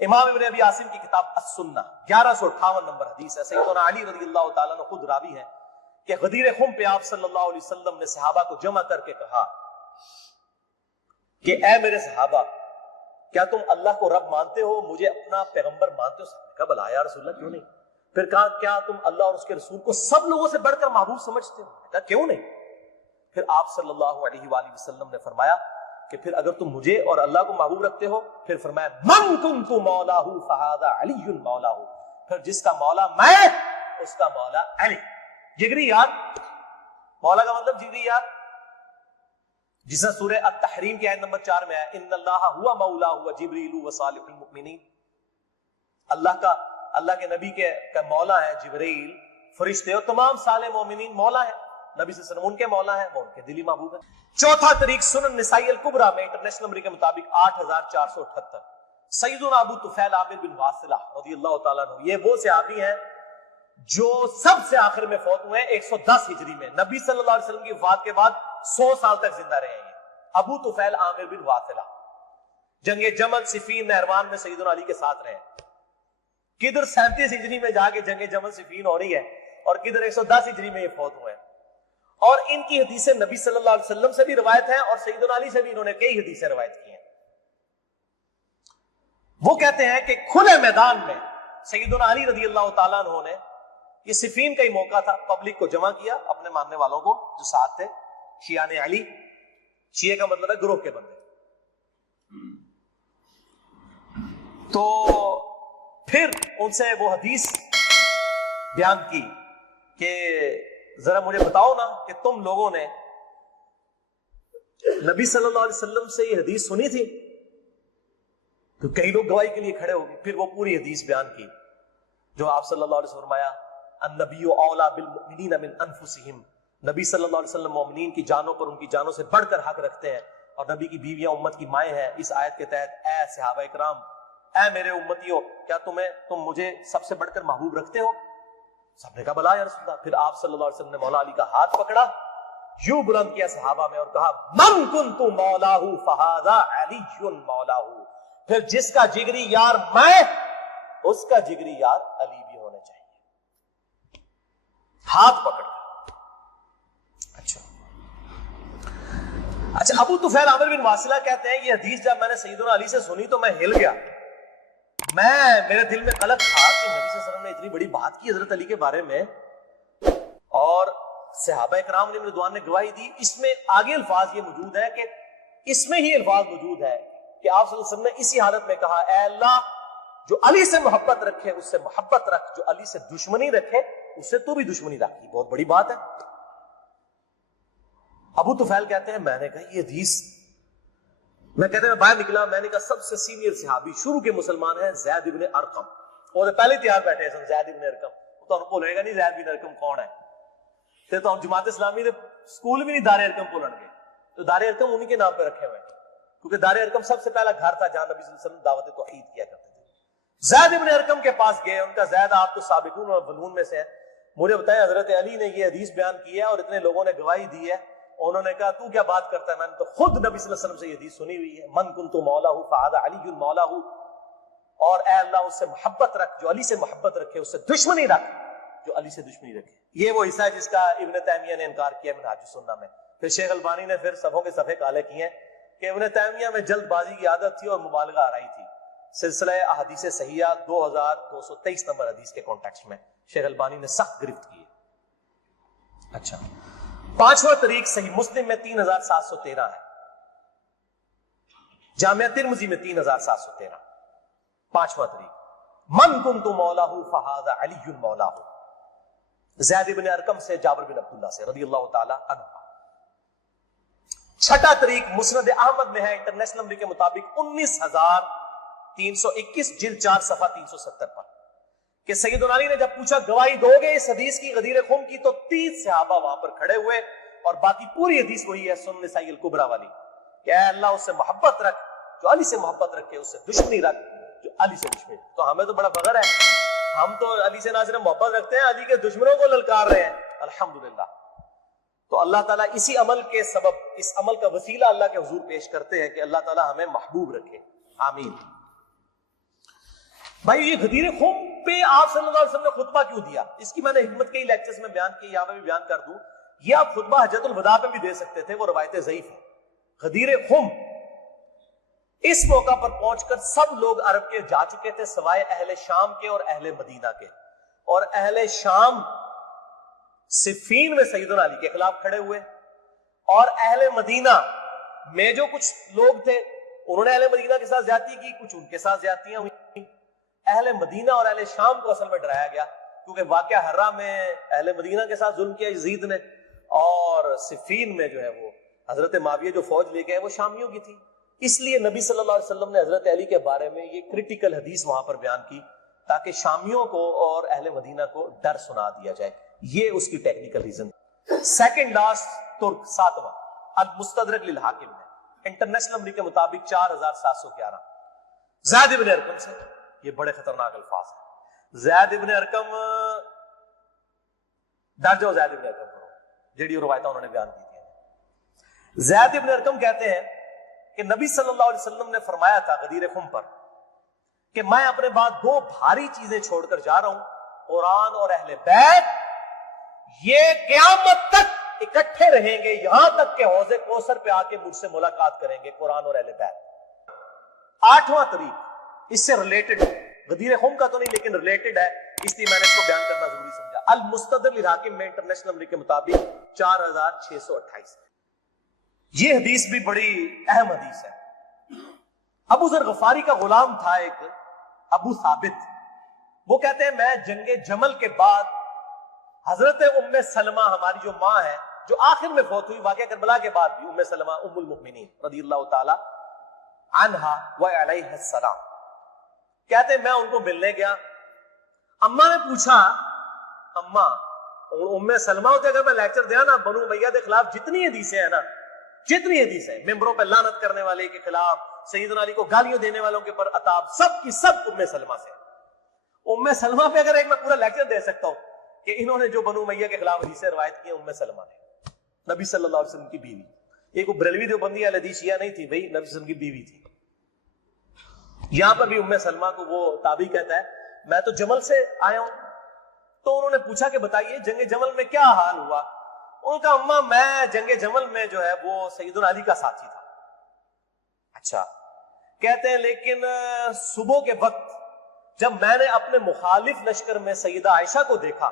امام ابن ابی عاصم کی کتاب السنہ 1158 نمبر حدیث ہے. سیدنا علی رضی اللہ تعالیٰ عنہ خود راوی ہیں کہ غدیر خم پہ آپ صلی اللہ علیہ وسلم نے صحابہ کو جمع کر کے کہا کہ اے میرے صحابہ، کیا تم اللہ کو رب مانتے ہو، مجھے اپنا پیغمبر مانتے ہو؟ صحابہ نے کہا بلا یا رسول اللہ، کیوں نہیں. پھر کہا کیا تم اللہ اور اس کے رسول کو سب لوگوں سے بڑھ کر محبوب سمجھتے ہو؟ کہا کیوں نہیں. پھر آپ صلی اللہ علیہ وآلہ وسلم نے فرمایا کہ پھر اگر تم مجھے اور اللہ کو محبوب رکھتے ہو، پھر فرمایا من کنت مولاہ فہذا علی مولاہ، پھر جس کا مولا میں اس کا مولا علی. جگری یار، مولا کا مطلب جگری یار، جس نے سورہ التحریم کی آیت نمبر 4 میں آیا ان اللہ ہوا مولا ہوا جبریل و صالح المؤمنین. اللہ کے نبی کا مولا ہے جبریل، فرشتے اور تمام صالح مومنین مولا ہے. نبی صلی اللہ علیہ وسلم ان کے مولا ہے، وہ ان کے دلی محبوب ہے. چوتھا طریق سنن نسائی الکبریٰ میں انٹرنیشنل نمبر کے مطابق 8478 سیدنا ابو طفیل عامر بن واصلہ رضی اللہ تعالیٰ عنہ، یہ وہ صحابی ہیں جو سب سے آخر میں فوت ہوئے 110 ہجری میں، نبی صلی اللہ علیہ وسلم کی وفات کے بعد 100 سال تک زندہ رہے ہیں. ابو طفیل عامر بن واصلہ جنگ جمل صفین نہروان میں سیدنا علی کے ساتھ رہے. کدھر 37 ہجری میں جا کے جنگ جمل صفین ہو رہی ہے اور کدھر 110 ہجری میں یہ فوت ہوئے ہیں. اور ان کی حدیثیں نبی صلی اللہ علیہ وسلم سے بھی روایت ہیں اور سیدنا علی سے بھی انہوں نے کئی حدیثیں روایت کی ہیں. وہ کہتے ہیں کہ کھلے میدان میں سیدنا علی رضی اللہ تعالیٰ عنہ نے، یہ صفین کا ہی موقع تھا، پبلک کو جمع کیا، اپنے ماننے والوں کو جو ساتھ تھے، شیعان علی، شیعہ کا مطلب ہے گروہ کے بندے. تو پھر ان سے وہ حدیث بیان کی کہ ذرا مجھے بتاؤ نا کہ تم لوگوں نے نبی صلی اللہ علیہ وسلم سے یہ حدیث سنی تھی؟ تو کئی لوگ گواہی کے لیے کھڑے ہو گئے. پھر وہ پوری حدیث بیان کی جو آپ صلی اللہ علیہ وسلم فرمایا النبی اولا بالمؤمنین من انفسہم، نبی صلی اللہ علیہ وسلم مومنین کی جانوں پر ان کی جانوں سے بڑھ کر حق رکھتے ہیں، اور نبی کی بیویاں امت کی مائیں ہیں. اس آیت کے تحت اے صحابہ کرام، اے میرے امتیوں، کیا تم مجھے سب سے بڑھ کر محبوب رکھتے ہو؟ سب نے کہا بلا یا رسول اللہ. پھر آپ صلی اللہ علیہ وسلم نے مولا علی کا ہاتھ پکڑا، یوں بلند کیا صحابہ میں اور کہا من کنت مولاہ فہذا علی مولاہ، پھر جس کا جگری یار میں، اس کا جگری یار علی بھی ہونا چاہیے. ہاتھ پکڑ. اچھا ابو طفیل عامر بن واصلہ کہتے ہیں یہ حدیث جب میں نے سیدنا علی سے سنی تو میں ہل گیا. میرے دل میں قلق تھا کہ نبی صلی اللہ علیہ وسلم نے اتنی بڑی بات کی حضرت علی کے بارے میں، اور صحابہ کرام نے رضوان نے گواہی دی. اس میں آگے الفاظ یہ موجود ہے کہ اس میں ہی الفاظ موجود ہے کہ آپ صلی اللہ علیہ وسلم نے اسی حالت میں کہا اے اللہ، جو علی سے محبت رکھے اس سے محبت رکھ، جو علی سے دشمنی رکھے اس سے تو بھی دشمنی رکھ. بہت بڑی بات ہے. ابو طفیل کہتے ہیں میں نے کہا یہ حدیث، میں کہتے ہیں میں باہر نکلا، میں نے کہا سب سے سینئر صحابی شروع کے مسلمان ہیں زید ابن ارقم، اور پہلے تیار بیٹھے ہیں زید ابن ارقم. تو ہم بولے گا نہیں زید ابن ارقم کون ہے، تو ہم جماعت اسلامی نے سکول بھی نہیں دار ارقم بولن گے. تو دار ارقم انہی کے نام پہ رکھے ہوئے ہیں کیونکہ دار ارقم سب سے پہلا گھر تھا جہاں نبی صلی اللہ علیہ وسلم دعوت توحید کیا کرتے تھے. زید ابن ارقم کے پاس گئے، ان کا زید آپ تو سابقون اور اولون میں سے ہیں، مجھے بتائیں حضرت علی نے یہ حدیث بیان کی ہے اور اتنے لوگوں نے گواہی دی ہے. انہوں نے کہا تو کیا بات کرتا ہے، میں نے تو خود نبی صلی اللہ علیہ وسلم سے یہ حدیث سنی ہوئی ہے من کنت مولاہ فہذا علی مولاہ، اور اے اللہ اس سے محبت رکھ جو علی سے محبت رکھے، اس سے دشمنی رکھ جو علی سے دشمنی رکھے. یہ وہ حصہ ہے جس کا ابن تیمیہ نے انکار کیا منہاج السنہ میں. پھر شیخ البانی نے پھر صفوں کے صفحے کالے کیے ہیں کہ ابن تیمیہ میں جلد بازی کی عادت تھی اور مبالغہ آرائی تھی. سلسلہ احادیث صحیحہ 2223 نمبر حدیث کے کانٹیکسٹ میں شیخ البانی نے سخت گرفت کی. اچھا پانچواں طریق صحیح مسلم میں 3713 ہے، جامعہ ترمذی میں 3713. پانچواں طریق من کنت مولاہ فہذا علی مولاہ، زید ابن ارقم سے جابر بن عبداللہ سے رضی اللہ تعالی عنہ. چھٹا طریق مسند احمد میں ہے انٹرنیشنل نمبر کے مطابق 19321 جلد 4 صفحہ 370 پر کہ سیدنا علی نے جب پوچھا گواہی دو گے اس حدیث کی غدیر خم کی، تو 30 صحابہ وہاں پر کھڑے ہوئے، اور باقی پوری حدیث وہی ہے سنن نسائی الکبریٰ والی کہ اے اللہ اس سے محبت رکھ جو علی سے محبت رکھے، اس سے دشمنی رکھ جو علی سے دشمنی رکھے. تو ہمیں تو بڑا فخر ہے، ہم تو علی سے نہ صرف محبت رکھتے ہیں، علی کے دشمنوں کو للکار رہے ہیں الحمدللہ. تو اللہ تعالیٰ اسی عمل کے سبب، اس عمل کا وسیلہ اللہ کے حضور پیش کرتے ہیں کہ اللہ تعالیٰ ہمیں محبوب رکھے. آمین. بھائی یہ غدیر خم پہ آپ صلی اللہ علیہ وسلم نے خطبہ کیوں دیا؟ اس کی میں نے حکمت کئی لیکچرز میں بیان کی، یہاں پہ بھی بیان کر دوں. یہ آپ خطبہ حجۃ الوداع پہ بھی دے سکتے تھے، وہ روایتیں ضعیف ہیں. غدیر خم اس موقع پر پہنچ کر سب لوگ عرب کے جا چکے تھے سوائے اہل شام کے اور اہل مدینہ کے. اور اہل شام صفین میں سیدنا علی کے خلاف کھڑے ہوئے، اور اہل مدینہ میں جو کچھ لوگ تھے انہوں نے اہل مدینہ کے ساتھ زیادتی کی، کچھ ان کے ساتھ زیادتیاں ہوئی. اہل مدینہ اور اہل شام کو اصل میں ڈرایا گیا، کیونکہ واقعہ حرہ میں اہل مدینہ کے ساتھ ظلم کیا یزید نے، اور صفین میں جو ہے وہ حضرت معاویہ جو فوج لے کے وہ شامیوں کی تھی. اس لیے نبی صلی اللہ علیہ وسلم نے حضرت علی کے بارے میں یہ کرٹیکل حدیث وہاں پر بیان کی تاکہ شامیوں کو اور اہل مدینہ کو ڈر سنا دیا جائے. یہ اس کی ٹیکنیکل ریزن. سیکنڈ لاسٹ ترک، ساتواں المستدرک للحاکم میں انٹرنیشنل نمبر کے مطابق 4711 زید ابن ارقم سے. یہ بڑے خطرناک الفاظ ہیں. زید ابن ارقم، ڈر جاؤ زید ابن ارقم کرو، جیڑی روایتیں انہوں نے بیان کی تھی. زید ابن ارقم کہتے ہیں کہ نبی صلی اللہ علیہ وسلم نے فرمایا تھا غدیر خم پر کہ میں اپنے بعد دو بھاری چیزیں چھوڑ کر جا رہا ہوں، قرآن اور اہل بیت. یہ قیامت تک اکٹھے رہیں گے یہاں تک کہ حوض کوثر پہ آ کے مجھ سے ملاقات کریں گے، قرآن اور اہل بیت. آٹھواں طریق اس سے ریلیٹڈ، غدیر خم کا تو نہیں لیکن ریلیٹڈ ہے، اس لیے میں نے اس کو بیان کرنا ضروری سمجھا. المستدرک للحاکم میں انٹرنیشنل نمبر کے مطابق 4628. یہ حدیث بھی بڑی اہم حدیث ہے. ابو ذر غفاری کا غلام تھا ایک ابو ثابت، وہ کہتے ہیں میں جنگ جمل کے بعد حضرت ام سلمہ ہماری جو ماں ہے جو آخر میں فوت ہوئی واقعہ کربلا کے بعد بھی، ام سلمہ ام المؤمنین رضی اللہ تعالی عنہا و علیہ السلام، کہتے ہیں میں ان کو ملنے گیا. اماں نے پوچھا، اماں ام سلمہ ہوتے اگر میں لیکچر دیا نا بنو امیہ کے خلاف جتنی حدیثیں ہیں نا، جتنی حدیثیں ممبروں پہ لعنت کرنے والے کے خلاف، سیدنا علی کو گالیاں دینے والوں کے پر عتاب، سب کی سب ام سلمہ سے. ام سلمہ پہ اگر ایک میں پورا لیکچر دے سکتا ہوں کہ انہوں نے جو بنو امیہ کے خلاف حدیثیں روایت کی ام سلمہ نے، نبی صلی اللہ علیہ وسلم کی بیوی. ایک وہ بریلوی دیوبندی اہل حدیث شیعہ نہیں تھی بھائی، نبی صلی اللہ علیہ وسلم کی بیوی تھی. یہاں پر بھی ام سلمہ کو وہ تابعی کہتا ہے میں تو جمل سے آیا ہوں. تو انہوں نے پوچھا کہ بتائیے جنگ جمل میں کیا حال ہوا؟ ان کا اماں میں جنگ جمل میں جو ہے وہ سیدنا علی کا ساتھی تھا. اچھا، کہتے ہیں لیکن صبح کے وقت جب میں نے اپنے مخالف لشکر میں سیدہ عائشہ کو دیکھا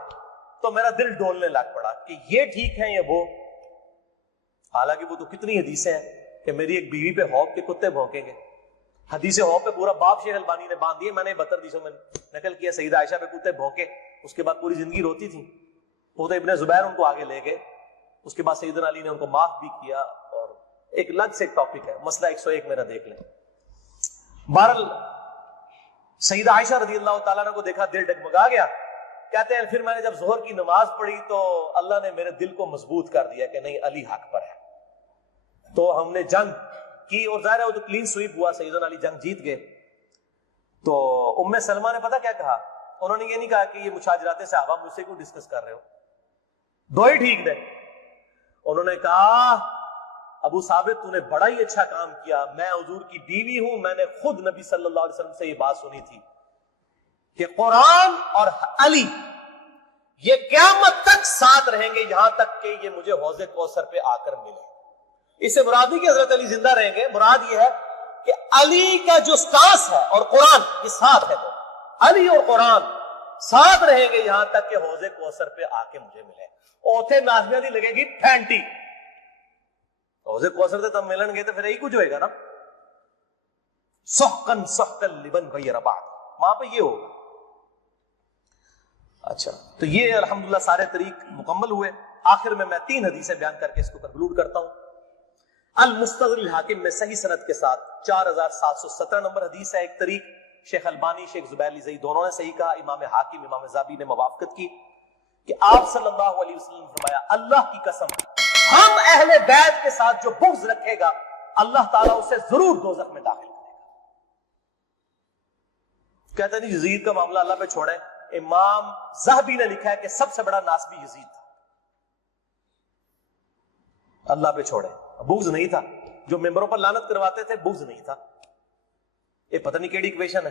تو میرا دل ڈولنے لگ پڑا کہ یہ ٹھیک ہے یہ وہ. حالانکہ وہ تو کتنی حدیثیں ہیں کہ میری ایک بیوی پہ خوف کے کتے بھونکیں گے. حدیث خوف پہ پورا باب شیخ البانی نے باندھ دیا، میں نے 72 حدیثوں میں نقل کیا. سیدہ عائشہ پہ کتے بھونکے، اس کے بعد پوری زندگی روتی تھی. وہ تو ابن زبیر ان کو آگے لے گئے، اس کے بعد سیدنا علی نے ان کو معاف بھی کیا. اور ایک الگ سے ایک ٹاپک ہے، مسئلہ 101 میرا دیکھ لیں. بہرحال سیدہ عائشہ رضی اللہ تعالیٰ عنہ کو دیکھا دل ڈگمگا گیا. کہتے ہیں پھر میں نے جب ظہر کی نماز پڑھی تو اللہ نے میرے دل کو مضبوط کر دیا کہ نہیں علی حق پر ہے. تو ہم نے جنگ کی اور ظاہر ہے وہ تو کلین سویپ ہوا، سیدنا علی جنگ جیت گئے. تو ام سلمہ نے پتہ کیا کہا؟ انہوں نے یہ نہیں کہا کہ یہ مشاجرات صحابہ مجھ سے کیوں ڈسکس کر رہے ہو، دو ہی ٹھیک نے. انہوں نے کہا ابو ثابت تو نے بڑا ہی اچھا کام کیا، میں حضور کی بیوی ہوں، میں نے خود نبی صلی اللہ علیہ وسلم سے یہ بات سنی تھی کہ قرآن اور علی یہ قیامت تک ساتھ رہیں گے یہاں تک کہ یہ مجھے حوض کوثر پہ آ کر ملے. اس سے مراد نہیں کہ حضرت علی زندہ رہیں گے، مراد یہ ہے کہ علی کا جو سٹانس ہے اور قرآن یہ ساتھ ہے، تو علی اور قرآن ساتھ رہیں گے یہاں تک کہ حوض کوثر پہ آ کے مجھے ملے. اوتھے نازمیاں دی لگے گی پھینٹی، حوض کوثر سے تم ملن گے تو پھر یہی کچھ ہوئے گا نا. سحقن سحقن لمن غیر بعد، وہاں پہ یہ ہوگا. اچھا، تو یہ الحمدللہ سارے طریق مکمل ہوئے. آخر میں 3 حدیثیں بیان کر کے اس کو کنکلوڈ کرتا ہوں. المستدرک للحاکم میں صحیح سند کے ساتھ 4717 نمبر حدیث ہے. ایک طریق شیخ البانی شیخ زبیر علی زئی دونوں نے صحیح کہا، امام حاکم امام ذابی نے موافقت کی کہ آپ صلی اللہ علیہ وسلم نے فرمایا اللہ کی قسم ہم اہل بیت کے ساتھ جو بغض رکھے گا اللہ تعالیٰ اسے ضرور دوزخ میں داخل کرے گا. کہتے ہیں یزید کا معاملہ اللہ پہ چھوڑے. امام ذہبی نے لکھا ہے کہ سب سے بڑا ناسبی یزید تھا، اللہ پہ چھوڑے. بغض نہیں تھا، جو ممبروں پر لعنت کرواتے تھے بغض نہیں تھا. یہ پتہ نہیں کیڑی ایکویشن ہے.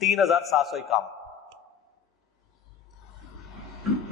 3751।